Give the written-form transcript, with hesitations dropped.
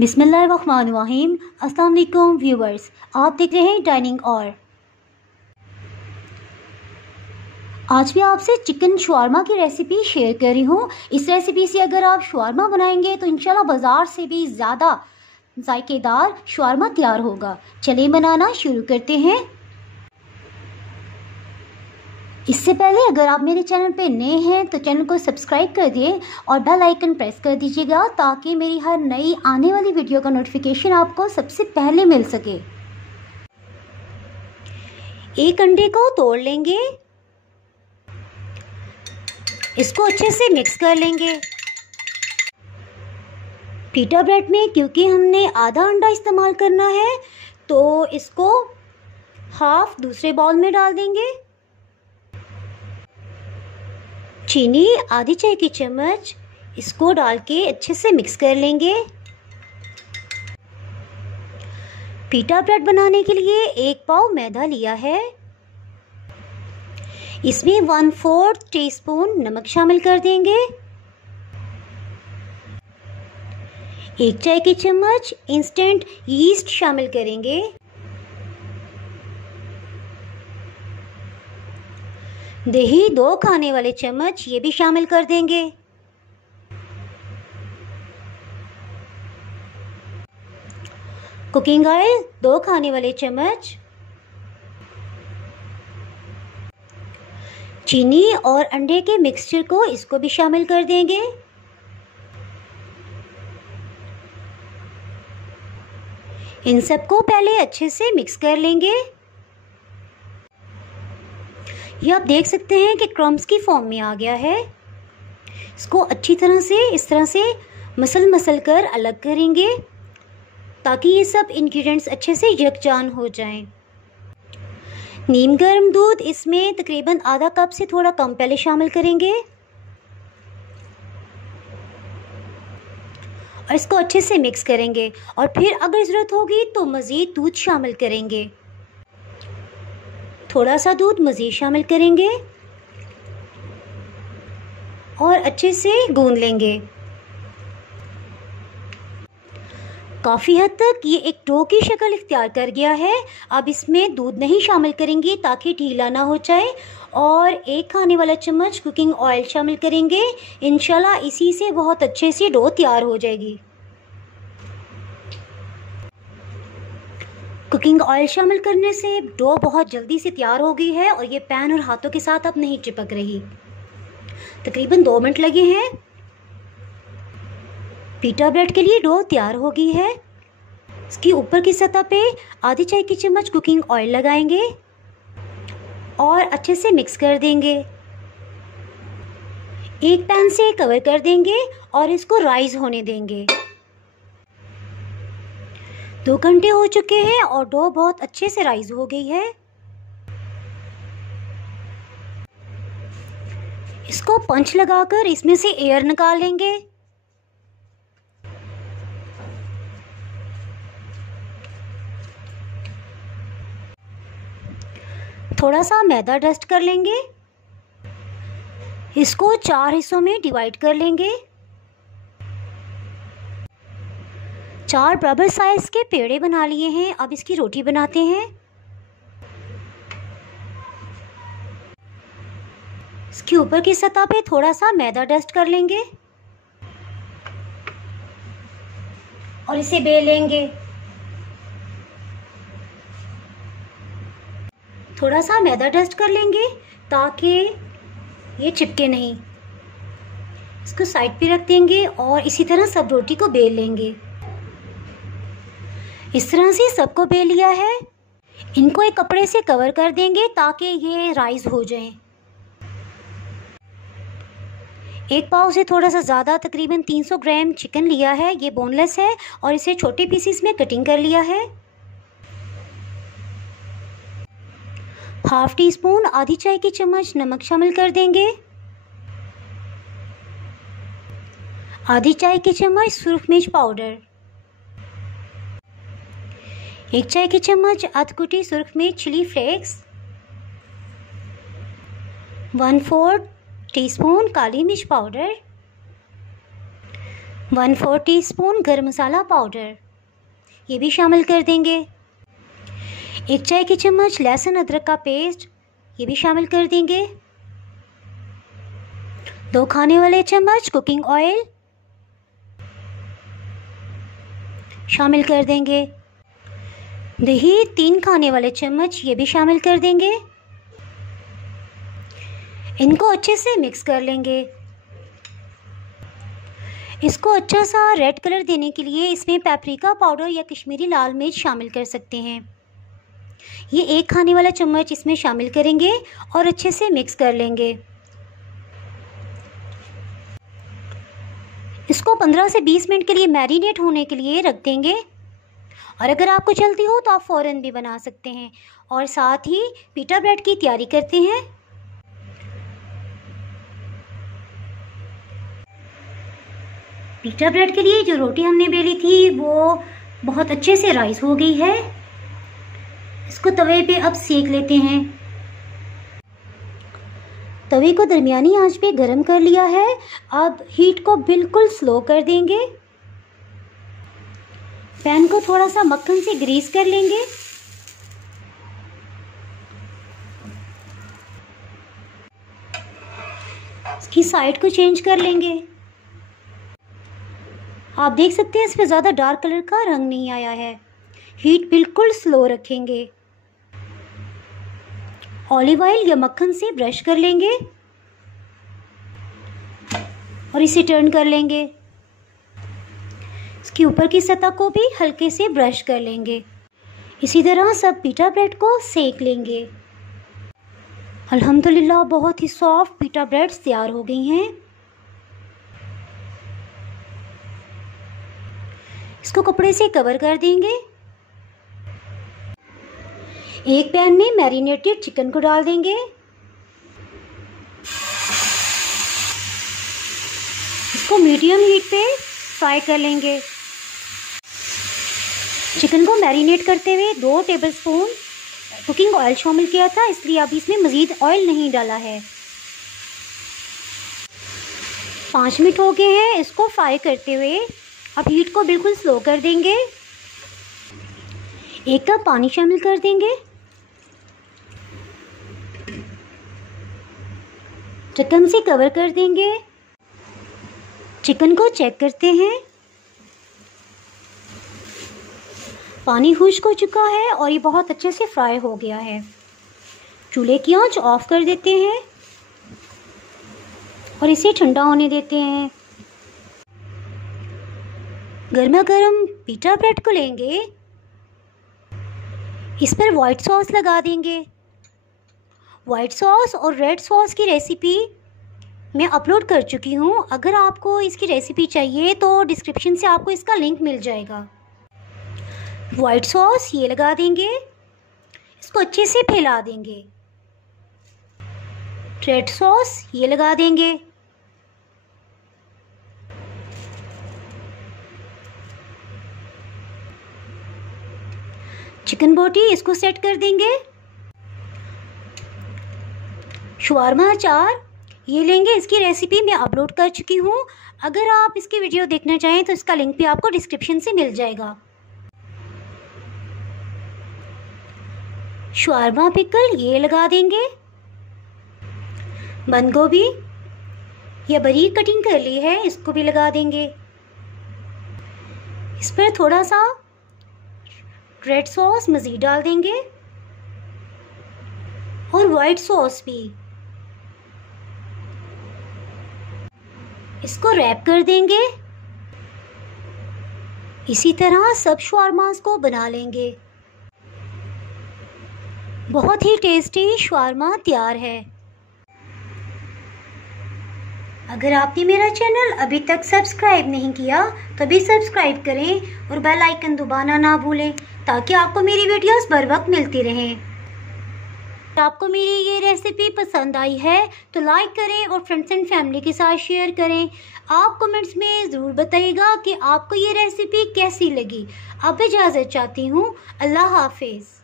बिस्मिल्लाहिर्रहमानिर्रहीम। अस्सलाम वालेकुम व्यूवर्स, आप देख रहे हैं डाइनिंग और। आज मैं आपसे चिकन शवारमा की रेसिपी शेयर कर रही हूँ। इस रेसिपी से अगर आप शवारमा बनाएंगे तो इंशाल्लाह बाज़ार से भी ज़्यादा जायकेदार शवारमा तैयार होगा। चलिए बनाना शुरू करते हैं। इससे पहले अगर आप मेरे चैनल पे नए हैं तो चैनल को सब्सक्राइब कर दिए और बेल आइकन प्रेस कर दीजिएगा ताकि मेरी हर नई आने वाली वीडियो का नोटिफिकेशन आपको सबसे पहले मिल सके। एक अंडे को तोड़ लेंगे, इसको अच्छे से मिक्स कर लेंगे। पीटा ब्रेड में क्योंकि हमने आधा अंडा इस्तेमाल करना है तो इसको हाफ दूसरे बाउल में डाल देंगे। चीनी आधी चाय की चम्मच, इसको डाल के अच्छे से मिक्स कर लेंगे। पीटा ब्रेड बनाने के लिए 1 पाव मैदा लिया है, इसमें 1/4 टीस्पून नमक शामिल कर देंगे। 1 चाय की चम्मच इंस्टेंट यीस्ट शामिल करेंगे। दही 2 खाने वाले चम्मच ये भी शामिल कर देंगे। कुकिंग ऑयल 2 खाने वाले चम्मच। चीनी और अंडे के मिक्सचर को इसको भी शामिल कर देंगे। इन सबको पहले अच्छे से मिक्स कर लेंगे। ये आप देख सकते हैं कि क्रम्स की फॉर्म में आ गया है। इसको अच्छी तरह से इस तरह से मसल कर अलग करेंगे ताकि ये सब इंग्रेडिएंट्स अच्छे से यकजान हो जाएं। नीम गर्म दूध इसमें तकरीबन आधा कप से थोड़ा कम पहले शामिल करेंगे और इसको अच्छे से मिक्स करेंगे और फिर अगर ज़रूरत होगी तो मज़ीद दूध शामिल करेंगे। थोड़ा सा दूध मज़ीद शामिल करेंगे और अच्छे से गूंद लेंगे। काफ़ी हद तक ये एक डो की शक्ल इख्तियार कर गया है। अब इसमें दूध नहीं शामिल करेंगे ताकि ढीला ना हो जाए और 1 खाने वाला चम्मच कुकिंग ऑयल शामिल करेंगे। इंशाल्लाह इसी से बहुत अच्छे से डो तैयार हो जाएगी। कुकिंग ऑयल शामिल करने से डो बहुत जल्दी से तैयार हो गई है और ये पैन और हाथों के साथ अब नहीं चिपक रही। तकरीबन 2 मिनट लगे हैं। पीटा ब्रेड के लिए डो तैयार हो गई है। इसकी ऊपर की सतह पे आधी चाय की चम्मच कुकिंग ऑयल लगाएंगे और अच्छे से मिक्स कर देंगे। एक पैन से कवर कर देंगे और इसको राइज होने देंगे। 2 घंटे हो चुके हैं और डो बहुत अच्छे से राइज हो गई है। इसको पंच लगाकर इसमें से एयर निकाल लेंगे। थोड़ा सा मैदा डस्ट कर लेंगे। इसको 4 हिस्सों में डिवाइड कर लेंगे। 4 बराबर साइज के पेड़े बना लिए हैं। अब इसकी रोटी बनाते हैं। इसके ऊपर की सतह पे थोड़ा सा मैदा डस्ट कर लेंगे और इसे बेल लेंगे। थोड़ा सा मैदा डस्ट कर लेंगे ताकि ये चिपके नहीं। इसको साइड पे रख देंगे और इसी तरह सब रोटी को बेल लेंगे। इस तरह से सबको बेल लिया है। इनको एक कपड़े से कवर कर देंगे ताकि ये राइज हो जाएं। 1 पाव से थोड़ा सा ज़्यादा तकरीबन 300 ग्राम चिकन लिया है। ये बोनलेस है और इसे छोटे पीसेस में कटिंग कर लिया है। हाफ टी स्पून आधी चाय की चम्मच नमक शामिल कर देंगे। आधी चाय की चम्मच सुरख मिर्च पाउडर। 1 चाय की चम्मच अधकुटी सुरख मिर्च चिली फ्लेक्स। 1/4 टीस्पून काली मिर्च पाउडर। 1/4 टीस्पून गरम मसाला पाउडर, ये भी शामिल कर देंगे। 1 चाय की चम्मच लहसुन अदरक का पेस्ट, ये भी शामिल कर देंगे। 2 खाने वाले चम्मच कुकिंग ऑयल शामिल कर देंगे। दही 3 खाने वाले चम्मच, ये भी शामिल कर देंगे। इनको अच्छे से मिक्स कर लेंगे। इसको अच्छा सा रेड कलर देने के लिए इसमें पेपरिका पाउडर या कश्मीरी लाल मिर्च शामिल कर सकते हैं। ये 1 खाने वाला चम्मच इसमें शामिल करेंगे और अच्छे से मिक्स कर लेंगे। इसको 15 से 20 मिनट के लिए मैरिनेट होने के लिए रख देंगे। और अगर आपको जल्दी हो तो आप फ़ौरन भी बना सकते हैं। और साथ ही पिटा ब्रेड की तैयारी करते हैं। पिटा ब्रेड के लिए जो रोटी हमने बेली थी वो बहुत अच्छे से राइस हो गई है। इसको तवे पे अब सेक लेते हैं। तवे को दरमियानी आंच पे गरम कर लिया है। अब हीट को बिल्कुल स्लो कर देंगे। पैन को थोड़ा सा मक्खन से ग्रीस कर लेंगे। इसकी साइड को चेंज कर लेंगे। आप देख सकते हैं इसमें ज़्यादा डार्क कलर का रंग नहीं आया है। हीट बिल्कुल स्लो रखेंगे। ऑलिव ऑयल या मक्खन से ब्रश कर लेंगे और इसे टर्न कर लेंगे। इसके ऊपर की सतह को भी हल्के से ब्रश कर लेंगे। इसी तरह सब पिटा ब्रेड को सेक लेंगे। अल्हम्दुलिल्लाह बहुत ही सॉफ्ट पिटा ब्रेड्स तैयार हो गई हैं। इसको कपड़े से कवर कर देंगे। एक पैन में मैरिनेटेड चिकन को डाल देंगे। इसको मीडियम हीट पे फ्राई कर लेंगे। चिकन को मैरिनेट करते हुए 2 टेबलस्पून कुकिंग ऑयल शामिल किया था, इसलिए अभी इसमें मज़ीद ऑयल नहीं डाला है। 5 मिनट हो गए हैं इसको फ्राई करते हुए। अब हीट को बिल्कुल स्लो कर देंगे। 1 कप पानी शामिल कर देंगे। ढक्कन से कवर कर देंगे। चिकन को चेक करते हैं। पानी खुश्क हो चुका है और ये बहुत अच्छे से फ्राई हो गया है। चूल्हे की आंच ऑफ कर देते हैं और इसे ठंडा होने देते हैं। गर्मा गर्म पिटा ब्रेड को लेंगे। इस पर वाइट सॉस लगा देंगे। वाइट सॉस और रेड सॉस की रेसिपी मैं अपलोड कर चुकी हूँ। अगर आपको इसकी रेसिपी चाहिए तो डिस्क्रिप्शन से आपको इसका लिंक मिल जाएगा। वाइट सॉस ये लगा देंगे। इसको अच्छे से फैला देंगे। रेड सॉस ये लगा देंगे। चिकन बोटी इसको सेट कर देंगे। शवारमा अचार ये लेंगे। इसकी रेसिपी मैं अपलोड कर चुकी हूँ। अगर आप इसकी वीडियो देखना चाहें तो इसका लिंक भी आपको डिस्क्रिप्शन से मिल जाएगा। शवारमा पिकल ये लगा देंगे। बंद गोभी ये बारीक कटिंग कर ली है, इसको भी लगा देंगे। इस पर थोड़ा सा रेड सॉस मज़ीद डाल देंगे और वाइट सॉस भी। इसको रैप कर देंगे। इसी तरह सब शवारमास को बना लेंगे। बहुत ही टेस्टी शवारमा तैयार है। अगर आपने मेरा चैनल अभी तक सब्सक्राइब नहीं किया तो भी सब्सक्राइब करें और बेल आइकन दबाना ना भूलें ताकि आपको मेरी वीडियोस बर वक्त मिलती रहें। आपको मेरी ये रेसिपी पसंद आई है तो लाइक करें और फ्रेंड्स एंड फैमिली के साथ शेयर करें। आप कमेंट्स में ज़रूर बताइएगा कि आपको ये रेसिपी कैसी लगी। अब इजाज़त चाहती हूँ। अल्लाह हाफिज़।